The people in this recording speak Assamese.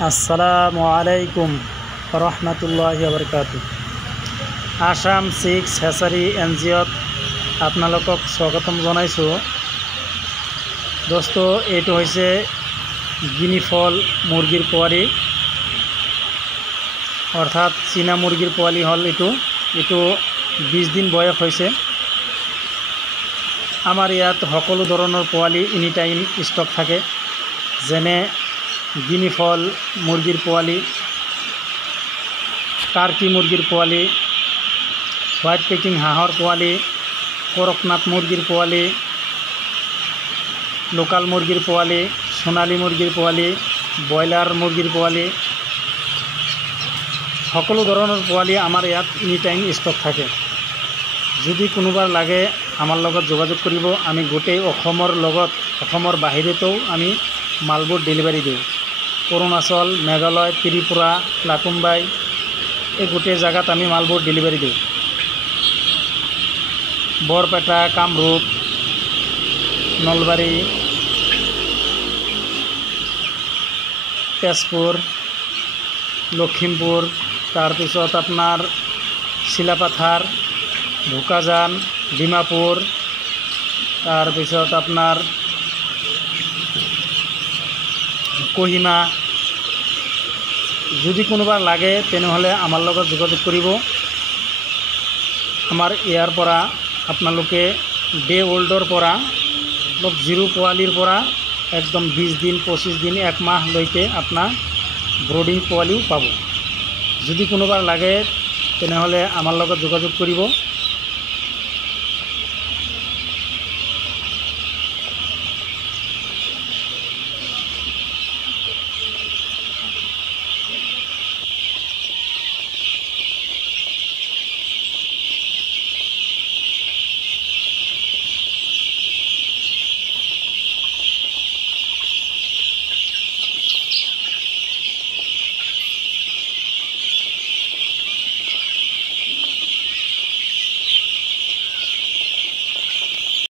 আসসালামু আলাইকুম ৰহমতুল্লাহি বাৰকাতুহ। আসাম সিক্স হেচাৰী এনজিঅ'ত আপোনালোকক স্বাগতম জনাইছোঁ। দোস্ত, এইটো হৈছে গিনি ফল মুৰ্গীৰ পোৱালি, অৰ্থাৎ চীনা মুৰ্গীৰ পোৱালি হ'ল এইটো 20 দিন বয়স হৈছে। আমাৰ ইয়াত সকলো ধৰণৰ পোৱালি এনি টাইম ষ্টক থাকে, যেনে গিনি ফল মুৰ্গীৰ পোৱালি, টাৰ্কি মুৰ্গীৰ পোৱালি, হোৱাইট পেকিং হাঁহৰ পোৱালি, কৰকনাথ মুৰ্গীৰ পোৱালি, লোকাল মুৰ্গীৰ পোৱালি, সোণালী মুৰ্গীৰ পোৱালি, ব্ৰইলাৰ মুৰ্গীৰ পোৱালি, সকলো ধৰণৰ পোৱালি আমাৰ ইয়াত এনি টাইম ষ্টক থাকে। যদি কোনোবাৰ লাগে আমাৰ লগত যোগাযোগ কৰিব। আমি গোটেই অসমৰ বাহিৰতো আমি মালবোৰ ডেলিভাৰী দিওঁ। অৰুণাচল, মেঘালয়, ত্ৰিপুৰা, লাকুম্বাই, এই গোটেই জায়গাত আমি মালবোৰ ডেলিভাৰী দিওঁ। বৰপেটা, কামৰূপ, নলবাৰী, তেজপুৰ, লখিমপুৰ, তাৰপিছত আপোনাৰ চিলাপাথাৰ, বোকাজান, ডিমাপুৰ, তাৰপিছত আপোনাৰ কহিমা। যদি কোনোবাৰ লাগে তেনেহ'লে আমাৰ লগত যোগাযোগ কৰিব। আমাৰ ইয়াৰ পৰা আপোনালোকে ডে ওল্ডৰ পৰা অলপ জিৰো পোৱালিৰ পৰা একদম 20 দিন, 25 দিন, 1 মাহলৈকে আপোনাৰ ব্ৰডিং পোৱালিও পাব। যদি কোনোবাৰ লাগে তেনেহ'লে আমাৰ লগত যোগাযোগ কৰিব।